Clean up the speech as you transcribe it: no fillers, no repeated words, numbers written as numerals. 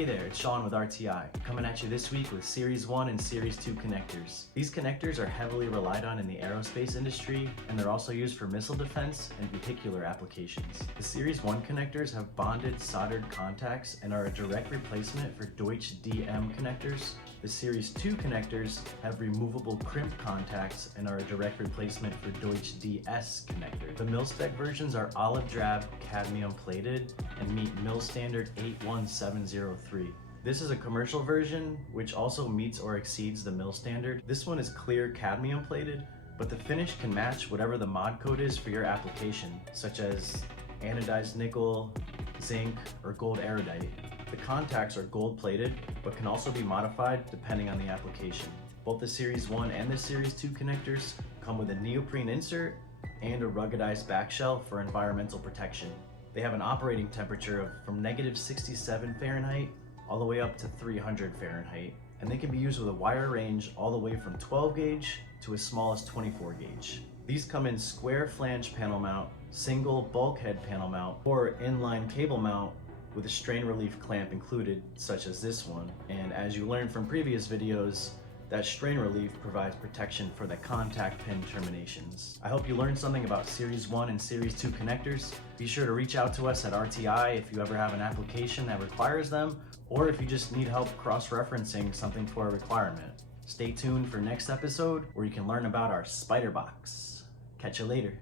Hey there, it's Sean with RTI, coming at you this week with Series 1 and Series 2 connectors. These connectors are heavily relied on in the aerospace industry, and they're also used for missile defense and vehicular applications. The Series 1 connectors have bonded soldered contacts and are a direct replacement for Deutsch DM connectors. The Series 2 connectors have removable crimp contacts and are a direct replacement for Deutsch DS connector. The mil-spec versions are olive drab cadmium plated and meet mil standard 81703. This is a commercial version which also meets or exceeds the mil standard. This one is clear cadmium plated, but the finish can match whatever the mod code is for your application, such as anodized nickel, zinc, or gold erudite. The contacts are gold plated, but can also be modified depending on the application. Both the Series 1 and the Series 2 connectors come with a neoprene insert and a ruggedized back shell for environmental protection. They have an operating temperature of from -67 Fahrenheit all the way up to 300 Fahrenheit, and they can be used with a wire range all the way from 12 gauge to as small as 24 gauge. These come in square flange panel mount, single bulkhead panel mount, or inline cable mount with a strain relief clamp included, such as this one. And as you learned from previous videos, that strain relief provides protection for the contact pin terminations. I hope you learned something about Series 1 and Series 2 connectors. Be sure to reach out to us at RTI if you ever have an application that requires them, or if you just need help cross-referencing something for a requirement. Stay tuned for next episode where you can learn about our spider box. Catch you later.